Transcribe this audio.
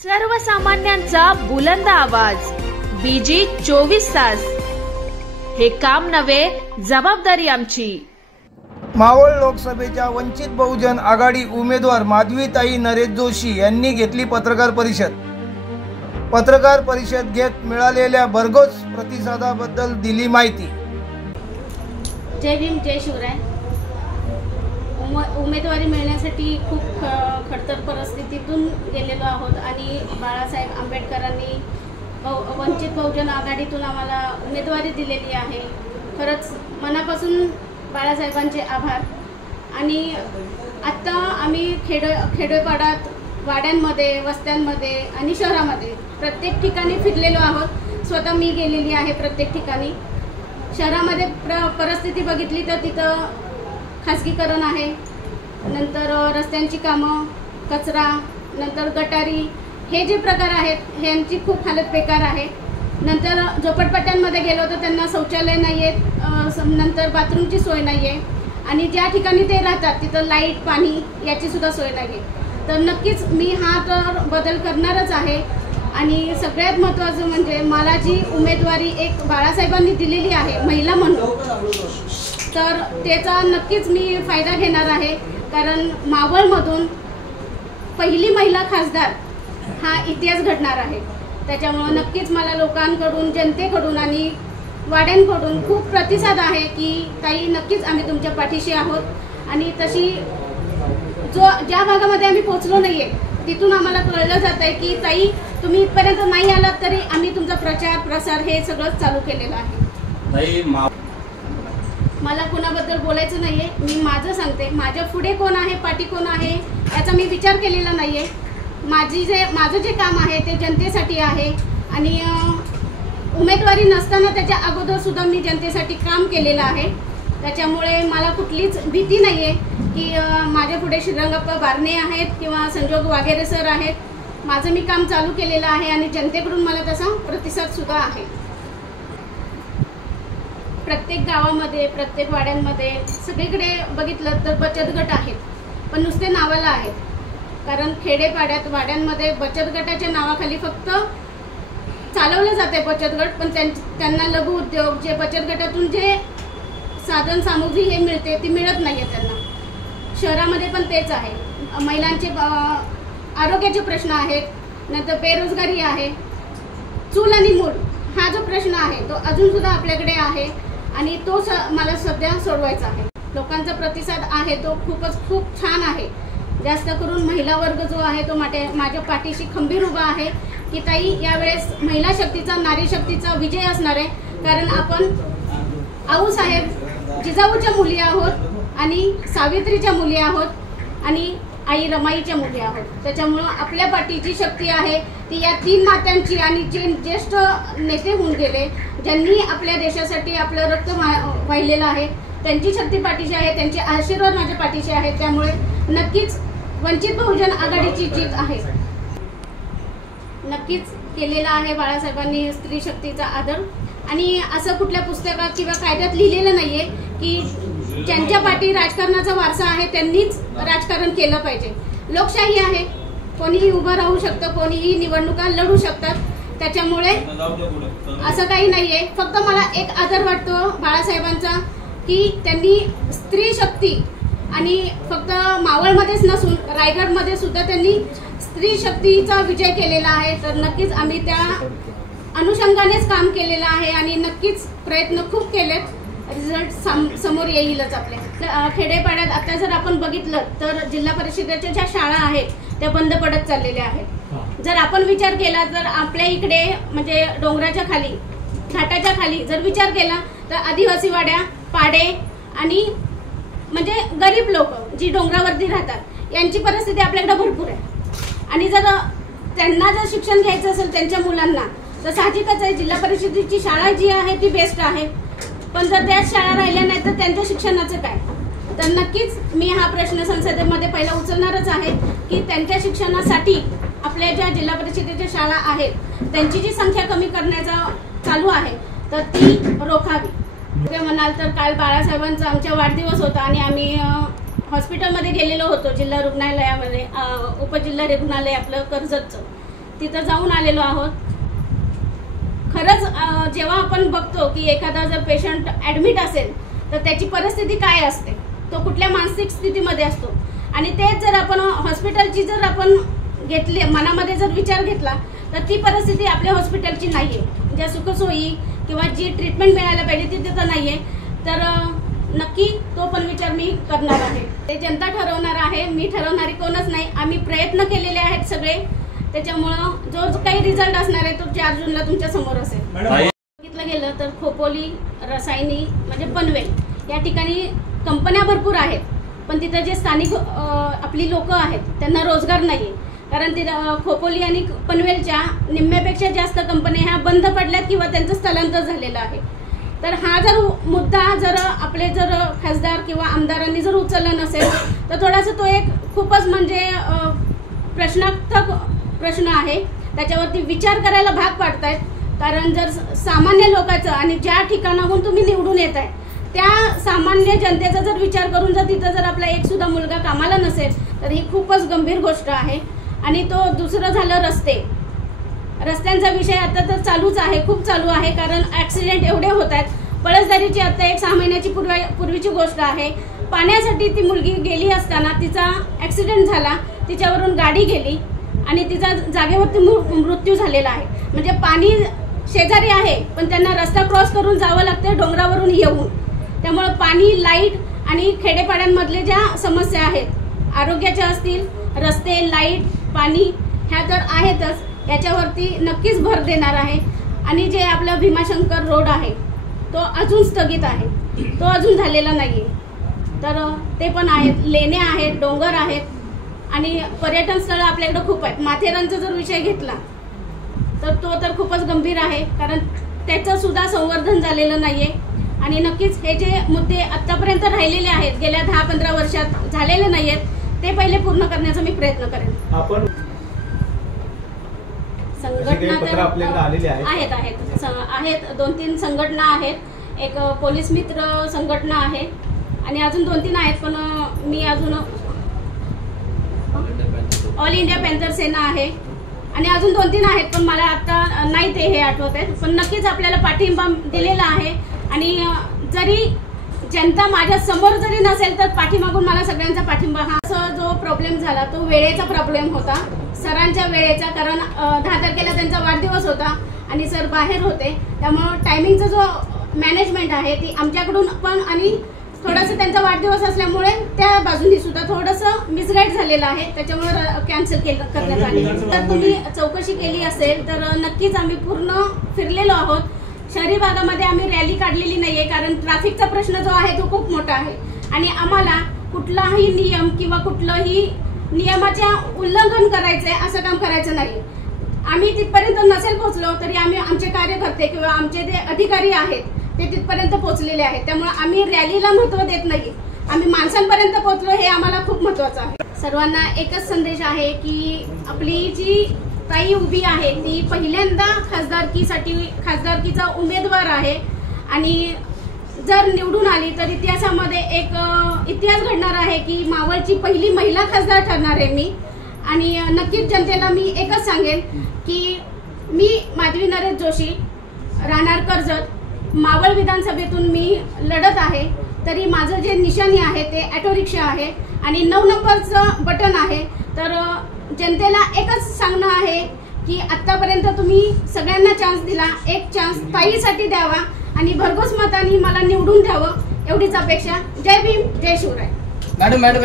सर्वसामान्यांचा बुलंद आवाज बीजी 24 तास। हे काम नव्हे, जबाबदारी आमची। मावळ लोकसभेच्या वंचित बहुजन आघाडी उमेदवार माधवीताई नरेश जोशी यांनी घेतली पत्रकार परिषद। पत्रकार परिषद घेत मिळालेल्या भरघोस प्रतिसादाबद्दल दिली माहिती। जय भीम, जय शिवराय। उमेदवारी मिळण्यासाठी खूप खडतर परिस्थितीतून गेलेलो आहोत आणि बाळासाहेब आंबेडकरांनी वंचित बहुजन आघाडीतून आम्हाला उमेदवारी दिलेली आहे। खरंच मनापासून बाळासाहेबांचे आभार। आणि आता आम्ही खेडेपाड्यात, वाड्यांमध्ये, वस्त्यांमध्ये आणि शहरामध्ये प्रत्येक ठिकाणी फिरलेलो आहोत। स्वतः मी गेलेली आहे प्रत्येक ठिकाणी। शहरामध्ये परिस्थिती बघितली तर तिथं खासगीकरण आहे, नंतर रस्त्यांची कामं, कचरा, नंतर गटारी, हे जे प्रकार आहेत ह्यांची खूप हालत बेकार आहे। नंतर झोपडपट्ट्यांमध्ये गेलो तर त्यांना शौचालय नाही आहेत, नंतर बाथरूमची सोय नाही आहे आणि ज्या ठिकाणी ते राहतात तिथं लाईट, पाणी याची सुद्धा सोय नाही आहे। तर नक्कीच मी हा तर बदल करणारच आहे। आणि सगळ्यात महत्त्वाचं म्हणजे मला जी उमेदवारी एक बाळासाहेबांनी दिलेली आहे महिला म्हणून, तर त्याचा नक्कीच मी फायदा घेणार आहे। कारण मावळमधून पहिली महिला खासदार हा इतिहास घडणार आहे। त्याच्यामुळे नक्कीच मला लोकांकडून, जनतेकडून आणि वाड्यांकडून खूप प्रतिसाद आहे की ताई नक्कीच आम्ही तुमच्या पाठीशी आहोत। आणि तशी ज्या भागामध्ये आम्ही पोहोचलो नाही आहे तिथून आम्हाला कळलं जात आहे की ताई तुम्ही इथपर्यंत नाही आलात तरी आम्ही तुमचा प्रचार प्रसार हे सगळं चालू केलेलं आहे। मला कोणाबद्दल बोलायचं नाहीये, मी माझं सांगते। माझ्या पुढे कोण आहे, पाठी कोण आहे याचा मी विचार केलेला नाहीये। माझं जे काम आहे ते जनतेसाठी आहे आणि उमेदवारी नसताना त्याच्या अगोदर सुद्धा मी जनतेसाठी काम केलेलं आहे। त्याच्यामुळे मला कुठलीच भीती नाहीये की माझ्या पुढे श्रीरंगप्पा बारणे आहेत किंवा संजोग वाघेरे सर आहेत। माझं मी काम चालू केलेलं आहे आणि जनतेकडून मला तसा प्रतिसाद सुद्धा आहे। प्रत्येक गावामध्ये, प्रत्येक वाड्यांमध्ये सगळीकडे बघितलं तर बचत गट आहेत, पण नुसते नावाला आहेत। कारण खेडेपाड्यात, वाड्यांमध्ये बचत गटाच्या नावाखाली फक्त चालवलं जाते बचत गट, पण त्यांना लघु उद्योग, जे बचत गटातून जे साधन सामुग्री हे मिळते ती मिळत नाही आहे त्यांना। शहरामध्ये पण तेच आहे। महिलांचे आरोग्याचे प्रश्न आहेत, नंतर बेरोजगारी आहे, चूल आणि मूल हा जो प्रश्न आहे तो अजून सुद्धा आपल्याकडे आहे आणि तो मला सध्या सोडवायचा आहे। लोकांचा प्रतिसाद आहे तो खूप छान आहे। जास्त करून महिला वर्ग जो आहे तो माझ्या पाठीशी खंबीर उभा आहे की ताई यावेळेस महिला शक्तीचा, नारी शक्तीचा विजय असणार आहे। कारण आपण आऊसाहेब जिजाऊच्या मुली आहोत आणि सावित्रीच्या मुली आहोत आणि आई रमाईच्या मुली आहोत। त्याच्यामुळं आपल्या पाठीची शक्ती आहे ती या तीन मातांची आणि जे ज्येष्ठ नेते होऊन गेले, ज्यांनी आपल्या देशासाठी आपलं रक्त वाहिलेलं आहे, त्यांची शक्ती पाठीशी आहे, त्यांचे आशीर्वाद माझ्या पाठीशी आहेत। त्यामुळे नक्कीच वंचित बहुजन आघाडीची जीत आहे। नक्कीच केलेला आहे बाळासाहेबांनी स्त्री शक्तीचा आदर। आणि असं कुठल्या पुस्तकात किंवा कायद्यात लिहिलेलं नाहीये की ज्यांच्या पाठी राजकारणाचा वारसा आहे त्यांनीच राजकारण केलं पाहिजे। लोकशाही आहे, कोणीही उभं राहू शकतं, कोणीही निवडणुका लढू शकतात। त्याच्यामुळे असं काही नाहीये। फक्त मला एक आदर वाटतो बाळासाहेबांचा की त्यांनी स्त्री शक्ती आणि फक्त मावळमध्येच नसून रायगडमध्ये सुद्धा त्यांनी स्त्री शक्तीचा विजय केलेला आहे। तर नक्कीच आम्ही त्या अनुषंगानेच काम केलेलं आहे आणि नक्कीच प्रयत्न खूप केलेत। रिझल्ट समोर येईलच आपल्या खेडेपाड्यात। आता जर आपण बघितलं तर जिल्हा परिषदेच्या ज्या शाळा आहेत त्या बंद पडत चाललेल्या आहेत। जर आपण विचार केला तर आपल्या इकडे म्हणजे डोंगराच्या खाली, घाटाच्या खाली जर विचार केला तर आदिवासी वाड्या, पाडे आणि म्हणजे गरीब लोक जी डोंगरावरती राहतात यांची परिस्थिती आपल्याकडे भरपूर आहे। आणि जर त्यांना जर शिक्षण घ्यायचं असेल त्यांच्या मुलांना तर साहजिकच आहे जिल्हा परिषदेची शाळा जी आहे ती बेस्ट आहे। पण जर त्याच शाळा राहिल्या नाही तर त्यांच्या शिक्षणाचं काय? तर नक्कीच मी हा प्रश्न संसदेमध्ये पहिला उचलणारच आहे की त्यांच्या शिक्षणासाठी आपल्या ज्या जिल्हा परिषदेच्या शाळा आहेत त्यांची जी संख्या कमी करण्याचा चालू आहे तर ती रोखावी। ते म्हणाल तर काल बाळासाहेबांचा आमचा वाढदिवस होता आणि आम्ही हॉस्पिटलमध्ये गेलेलो होतो, जिल्हा रुग्णालयामध्ये, उपजिल्हा रुग्णालय आपलं कर्जतचं। तिथं जाऊन आलेलो आहोत. खरंच जेव्हा आपण बघतो की एखादा जर पेशंट ॲडमिट असेल तर त्याची परिस्थिती काय असते, तो कुठल्या मानसिक स्थितीमध्ये असतो, आणि तेच जर आपण हॉस्पिटलची जर आपण घेतली, मनामध्ये जर विचार घेतला तर ती परिस्थिती आपल्या हॉस्पिटलची नाही आहे. ज्या सुखसोयी किंवा जी ट्रीटमेंट मिळायला पाहिजे ती तिथं नाही आहे. तर नक्की तो पण विचार मी करणार आहे. ते जनता ठरवणार आहे, मी ठरवणारी कोणच नाही. आम्ही प्रयत्न केलेले आहेत सगळे, त्याच्यामुळं जो काही रिझल्ट असणार आहे तो 4 जूनला तुमच्या समोर असेल. बघितलं गेलं तर खोपोली, रसायनी म्हणजे पनवेल या ठिकाणी कंपन्या भरपूर आहेत, पण तिथं जे स्थानिक आपली लोक आहेत त्यांना रोजगार नाही. कारण ती खोपोली आणि पनवेलच्या निम्म्यापेक्षा जास्त कंपन्या ह्या बंद पडल्यात किंवा त्यांचं स्थलांतर झालेलं आहे. तर हा जर मुद्दा जर आपले जर खासदार किंवा आमदारांनी जर उचलला नसेल तर थोडासा तो एक खूपच म्हणजे प्रश्नार्थक प्रश्न आहे. त्याच्यावरती विचार करायला भाग पाडतायत. कारण जर सामान्य लोकांचं आणि ज्या ठिकाणाहून तुम्ही निवडून येत आहे त्या सामान्य जनतेचा जर विचार करून जर तिथं जर आपला एक सुद्धा मुलगा कामाला नसेल तर ही खूपच गंभीर गोष्ट आहे. आणि तो दुसरं झालं रस्त्यांचा विषय आता तर चालूच आहे, खूप चालू आहे. कारण ॲक्सिडेंट एवढे होत आहेत. पळसदारीची आता एक 6 महिन्याची पूर्वीची गोष्ट आहे. पाण्यासाठी ती मुलगी गेली असताना तिचा ॲक्सिडेंट झाला, तिच्यावरून गाडी गेली आणि तिचा जागेवरती मृत्यू झालेला आहे. म्हणजे पाणी शेजारी आहे पण त्यांना रस्ता क्रॉस करून जावं लागतं डोंगरावरून येऊन. त्यामुळे पाणी, लाईट आणि खेडेपाड्यांमधले ज्या समस्या आहेत, आरोग्याच्या असतील, रस्ते, लाईट, पाणी ह्या तर आहेतच. याच्यावरती नक्कीच भर देणार आहे. आणि जे आपला भीमाशंकर रोड आहे तो अजून स्थगित आहे, तो अजून झालेला नाही. तर ते पण आहेत, लेण्या आहेत, डोंगर आहेत आणि पर्यटन स्थळं आपल्याकडे खूप आहेत. माथेरानचा जर विषय घेतला तर तो तर खूपच गंभीर आहे, कारण त्याचं सुद्धा संवर्धन झालेलं नाहीये. आणि नक्कीच हे जे मुद्दे आतापर्यंत राहिलेले आहेत, गेल्या 10-15 वर्षात झालेले नाहीयेत, ते पहिले पूर्ण करण्याचा मी प्रयत्न करेन. आपण संघटना तर आहेत 2-3 संघटना आहेत. एक पोलीस मित्र संघटना आहे आणि अजून 2-3 आहेत. पण मी अजून ऑल इंडिया पॅन्थर सेना आहे आणि अजून 2-3 आहेत, पण मला आता नाही ते हे आठवत आहेत. पण नक्कीच आपल्याला पाठिंबा दिलेला आहे. आणि जरी जनता माझ्या समोर जरी नसेल तर पाठीमागून मला सगळ्यांचा पाठिंबा. हा जो प्रॉब्लेम झाला तो वेळेचा प्रॉब्लेम होता, सरांच्या वेळेचा. कारण 10 तारखेला त्यांचा वाढदिवस होता आणि सर बाहेर होते. त्यामुळं टायमिंगचा जो मॅनेजमेंट आहे ती आमच्याकडून पण, आणि थोडंसं त्यांचा वाढदिवस असल्यामुळे त्या बाजूनी सुद्धा थोडंसं मिसगाईड झालेलं आहे. त्याच्यामुळे कॅन्सल करण्यात आली. तर तुम्ही चौकशी केली असेल तर नक्कीच आम्ही पूर्ण फिरलेलो आहोत. शहरी भागामध्ये आम्ही रॅली काढलेली नाहीये, कारण ट्रॅफिकचा प्रश्न जो आहे तो खूप मोठा आहे आणि आम्हाला कुठलाही नियम किंवा कुठलंही नियमाच्या उल्लंघन करायचंय असं काम करायचं नाही. आम्ही तिथपर्यंत नसेल पोहोचलो तरी आम्ही आमचे कार्यकर्ते किंवा आमचे जे अधिकारी आहेत ते तिथपर्यंत पोहोचलेले आहेत. त्यामुळे आम्ही रॅलीला महत्त्व देत नाही, आम्ही माणसांपर्यंत पोहोचलो हे आम्हाला खूप महत्त्वाचं आहे. सर्वांना एकच संदेश आहे की आपली जी ताई उभी आहे ती पहिल्यांदा खासदारकीचा उमेदवार आहे आणि जर निवडून आली तर इतिहासामध्ये एक इतिहास घडणार आहे की मावळची पहिली महिला खासदार ठरणार आहे मी. आणि नक्कीच जनतेला मी एकच सांगेन की मी माधवी नरेश जोशी, राहणार कर्जत, मावळ विधानसभेतून मी लढत आहे. तरी माझं जे निशाणी आहे ते ऑटो रिक्षा आहे आणि 9 नंबरचं बटन आहे. तर जनतेला एकच सांगणं आहे की आतापर्यंत तुम्ही सगळ्यांना चान्स दिला, एक चान्स ताईसाठी द्यावा आणि भरघोस मतांनी मला निवडून द्यावं एवढीच अपेक्षा. जय भीम, जय शिवराय. मॅडम